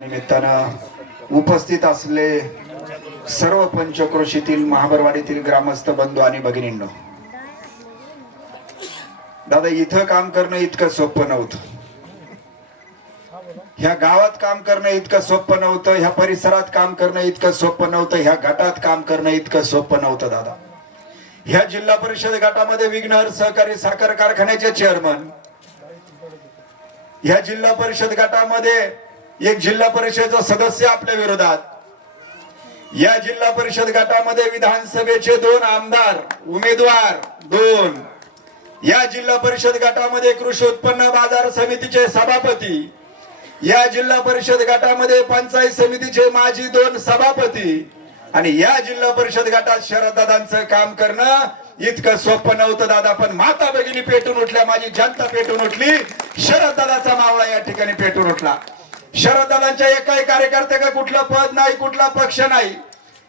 निमित्तानं उपस्थित असले सर्व पंचक्रोशीतील महाबरवाडीतील ग्रामस्थ बंधू आणि भगिनींनो दादा इथं काम करणं इतकं सोपं नव्हतं. ह्या गावात काम करणं इतकं सोपं नव्हतं ह्या परिसरात काम करणं इतकं सोपं नव्हतं ह्या गटात काम करणं इतकं सोपं नव्हतं दादा. ह्या जिल्हा परिषद गटामध्ये विघ्नहर सहकारी साखर कारखान्याचे चेअरमन ह्या जिल्हा परिषद गटामध्ये एक जिल्हा परिषदेचा सदस्य आपल्या विरोधात. या जिल्हा परिषद गटामध्ये विधानसभेचे दोन आमदार उमेदवार दोन. या जिल्हा परिषद गटामध्ये कृषी उत्पन्न बाजार समितीचे सभापती. या जिल्हा परिषद गटामध्ये पंचायत समितीचे माजी दोन सभापती. आणि या जिल्हा परिषद गटात शरददादांचं काम करणं इतकं सोपं नव्हतं दादा. पण माता भगिनी पेटून उठल्या माझी जनता पेटून उठली. शरददादाचा मावळा या ठिकाणी पेटून उठला. शरददादांच्या एकाही का कुठलं पद नाही कुठला पक्ष नाही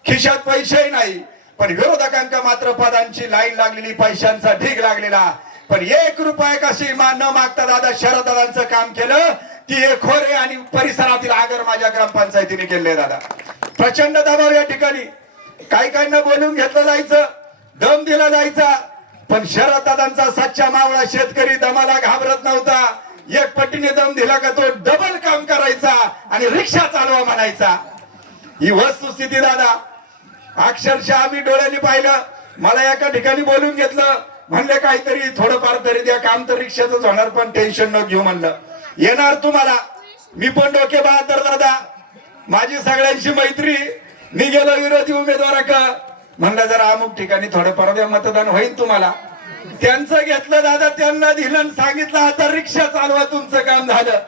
खिशात पैसेही नाही. पण विरोधकांका मात्र पदांची लाईन लागलेली पैशांचा ढीग लागलेला. पण एक रुपया कशी मान न मागता दादा शरददादांचं काम केलं ती एक खोरे आणि परिसरातील आगर माझ्या ग्रामपंचायतीने केले दादा. प्रचंड दबाव या ठिकाणी. काही काहींना बोलून घेतलं जायचं दम दिला जायचा. पण शरददादांचा सच्चा मावळा शेतकरी दमाला घाबरत नव्हता. एक पट्टीने दम दिला का तो डबल काम करायचा आणि रिक्षा चालवा म्हणायचा. ही वस्तुस्थिती दादा. अक्षरशः आम्ही डोळ्यांनी पाहिलं. मला एका ठिकाणी बोलून घेतलं. म्हणले काहीतरी थोडंफार तरी द्या. काम तर रिक्षाच होणार पण टेन्शन न घेऊ म्हणलं. येणार तुम्हाला. मी पण डोके बहादर दादा. माझी सगळ्यांची मैत्री. मी गेलो विरोधी उमेदवाराक म्हणलं जरा अमुक ठिकाणी थोडंफार द्या. मतदान होईल तुम्हाला. त्यांचं घेतलं दादा त्यांना दिलं सांगितलं आता रिक्षा चालवा तुमचं काम झालं.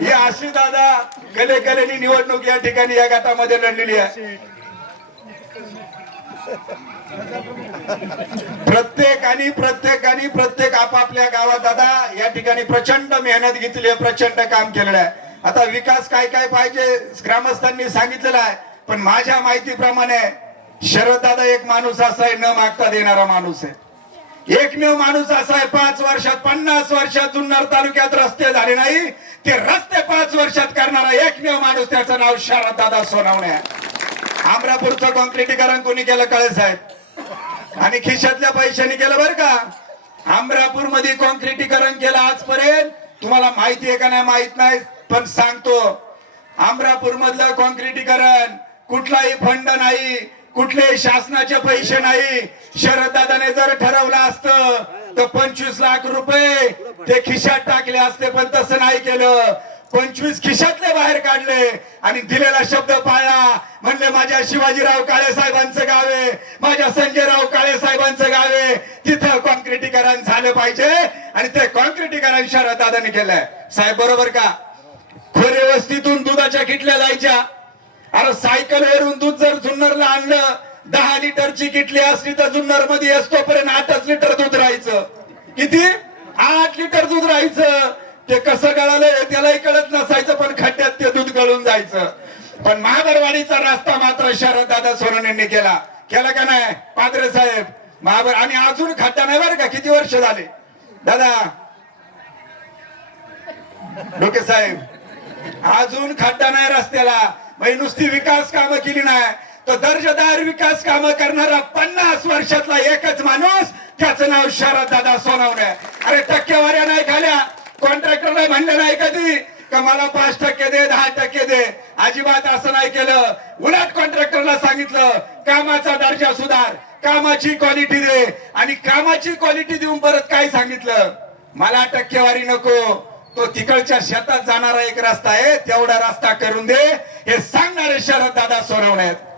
ही अशी दादा कले कलेनी निवडणूक या ठिकाणी या गटामध्ये लढलेली आहे. प्रत्येकाने प्रत्येकाने प्रत्येक आपापल्या गावात दादा या ठिकाणी प्रचंड मेहनत घेतली आहे प्रचंड काम केलेलं आहे. आता विकास काय काय पाहिजे ग्रामस्थांनी सांगितलेला आहे पण माझ्या माहितीप्रमाणे शरद दादा एक माणूस असा आहे न मागता देणारा माणूस आहे. एकमेव माणूस असा आहे पाच वर्षात पन्नास वर्षात जुन्नर तालुक्यात रस्ते झाले नाही. ते रस्ते पाच वर्षात करणारा एकमेव माणूस त्याचं नाव शरद दादा सोनवणे. आहे आमरापूरचं कॉन्क्रिटीकरण कोणी केलं कळे साहेब. आणि खिशातल्या पैशाने केलं बरं का? अमरापूरमध्ये कॉन्क्रिटीकरण केलं आजपर्यंत. तुम्हाला माहिती आहे का नाही माहीत नाही पण सांगतो. अमरापूर मधलं कॉन्क्रिटीकरण कुठलाही फंड नाही. कुठले शासनाचे पैसे नाही? शरद दादाने जर ठरवलं असतं तर पंचवीस लाख रुपये ते खिशात टाकले असते पण तसं नाही केलं. पंचवीस खिशातले बाहेर काढले आणि दिलेला शब्द पाळला. म्हणले माझ्या शिवाजीराव काळे साहेबांचं गाव आहे. माझ्या संजयराव काळे साहेबांचं गाव आहे. तिथं कॉन्क्रिटीकरण झालं पाहिजे आणि ते कॉन्क्रिटीकरण शरद दादाने केलंय. साहेब बरोबर का? खोरे वस्तीतून दुधाच्या किटल्या जायच्या. अरे सायकल वरून दूध जर जुन्नरला आणलं दहा लिटरची किटली असली तर जुन्नरमध्ये असतोपर्यंत आठच लिटर दूध राहायचं. किती? आठ लिटर दूध राहायचं. ते कसं गळालं त्यालाही कळत नसायचं पण खड्ड्यात ते दूध गळून जायचं. पण महाबरवाडीचा रस्ता मात्र शरद दादा सोनन केला. केला का नाही? पाद्रे साहेब महाबर आणि अजून खड्डा नाही बरं का? किती वर्ष झाले? दादा. डोके साहेब अजून खड्डा नाही रस्त्याला. म्हणजे नुसती विकास कामं केली नाही. तर दर्जेदार विकास कामं करणारा पन्नास वर्षातला एकच माणूस त्याचं नाव शरद दादा सोनावणे. अरे टक्केवाऱ्या नाही खाल्या. कॉन्ट्रॅक्टरला म्हणलं नाही कधी. का मला पाच टक्के दे दहा टक्के दे. अजिबात असं नाही केलं. उलट कॉन्ट्रॅक्टरला सांगितलं कामाचा दर्जा सुधार. कामाची क्वालिटी दे. आणि कामाची क्वालिटी देऊन परत काय सांगितलं? मला टक्केवारी नको. तो तिकडच्या शेतात जाणारा एक रस्ता आहे तेवढा रस्ता करून दे. हे सांगणारे शरद दादा सोडवण्यात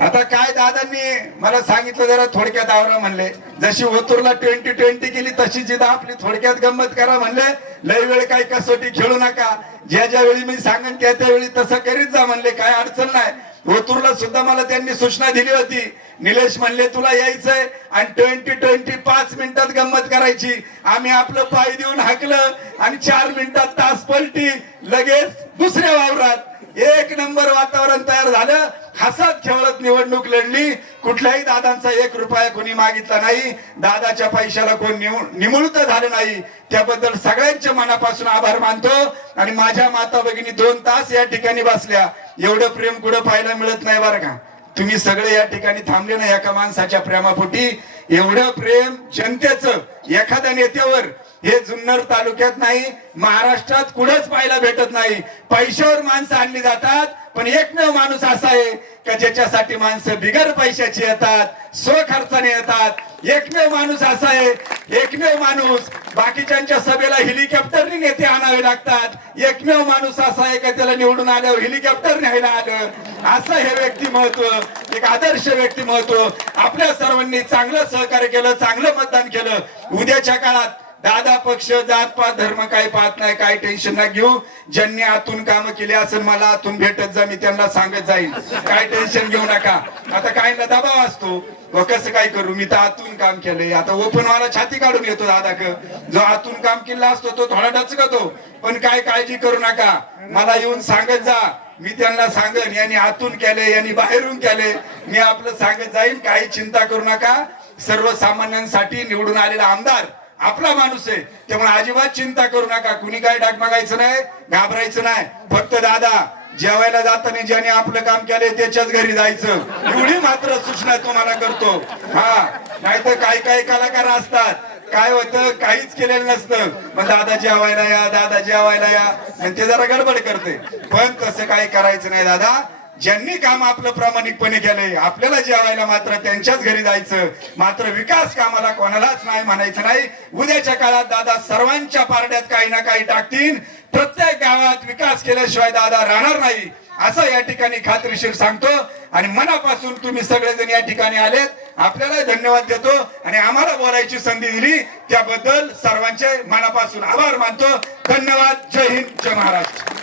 आता काय दादांनी मला सांगितलं जरा थोडक्यात आवरा म्हणले. जशी ओतूरला ट्वेंटी ट्वेंटी केली तशी जिदा आपली थोडक्यात गंमत करा म्हणले. लय वेळ काही कसोटी खेळू नका. ज्या ज्या वेळी मी सांगन त्या त्यावेळी तसं करीत जा म्हणले. काय अडचण नाही. होतूरला सुद्धा मला त्यांनी सूचना दिली होती. निलेश म्हणले तुला यायचंय आणि ट्वेंटी ट्वेंटी पाच मिनिटात गंमत करायची. आम्ही आपलं पाय देऊन हाकलं आणि चार मिनिटात तास पलटी. लगेच दुसऱ्या वावरात एक नंबर वातावरण तयार झालं. हसत खेळत निवडणूक लढली. कुठल्याही दादांचा एक रुपया कोणी मागितला नाही. दादाच्या पैशाला कोण निमु- निमुळत झालं नाही. त्याबद्दल सगळ्यांच्या मनापासून आभार मानतो. आणि माझ्या माता भगिनी दोन तास या ठिकाणी बसल्या. एवढं प्रेम कुठं पाहायला मिळत नाही बरं का? तुम्ही सगळे या ठिकाणी थांबले ना एका माणसाच्या प्रेमापोटी. एवढं प्रेम जनतेचं एखाद्या नेत्यावर हे जुन्नर तालुक्यात नाही महाराष्ट्रात कुठंच पाहायला भेटत नाही. पैशावर माणसं आणली जातात पण एकमेव माणूस असा आहे का ज्याच्यासाठी माणसं बिगर पैशाची येतात स्वखर्चाने येतात. एकमेव माणूस असा आहे एकमेव माणूस बाकीच्यांच्या सभेला हेलिकॉप्टरने नेते आणावे लागतात. एकमेव माणूस असा आहे का त्याला निवडून आल्यावर हेलिकॉप्टर न्यायला आलं. असं हे व्यक्तिमत्व एक आदर्श व्यक्तिमत्व आपल्या सर्वांनी चांगलं सहकार्य केलं चांगलं मतदान केलं. उद्याच्या काळात दादा पक्ष जात पात धर्म काही पाहत नाही काही टेन्शन ना घेऊ ज्यांनी आतून काम केली असेल मला आतून भेटत जा मी त्यांना सांगत जाईल काय टेन्शन घेऊ नका. आता काय ना दबाव असतो. व कसं काय करू? मी तर आतून काम केलंय. आता ओपन वाला छाती काढून येतो दादा क जो आतून काम केला असतो तो थोडा डचकतो. पण काय काळजी करू नका. मला येऊन सांगत जा. मी त्यांना सांगन यांनी आतून केले यांनी बाहेरून केले मी आपलं सांगत जाईल काही चिंता करू नका. सर्वसामान्यांसाठी निवडून आलेला आमदार आपला माणूस आहे. त्यामुळे अजिबात चिंता करू नका. कुणी काय डाग मागायचं नाही घाबरायचं नाही. फक्त दादा जेवायला जाताना ज्याने आपलं काम केलंय त्याच्याच घरी जायचं. एवढी मात्र सूचना तुम्हाला करतो. हा नाहीतर काही काही कलाकार असतात. काय होतं? काहीच केलेलं नसतं. मग दादा जेवायला या दादा जेवायला या. आणि ते जरा गडबड करते. पण तसं काही करायचं नाही दादा. ज्यांनी काम आपलं प्रामाणिकपणे केलंय आपल्याला जेवायला मात्र त्यांच्याच घरी जायचं. मात्र विकास कामाला कोणालाच नाही म्हणायचं नाही. उद्याच्या काळात दादा सर्वांच्या पारड्यात काही ना काही टाकतील. प्रत्येक गावात विकास केल्याशिवाय दादा राहणार नाही. असं या ठिकाणी खात्रीशीर सांगतो. आणि मनापासून तुम्ही सगळेजण या ठिकाणी आलेत. आपल्याला धन्यवाद देतो. आणि आम्हाला बोलायची संधी दिली. त्याबद्दल सर्वांचे मनापासून आभार मानतो. धन्यवाद. जय हिंद. जय महाराष्ट्र.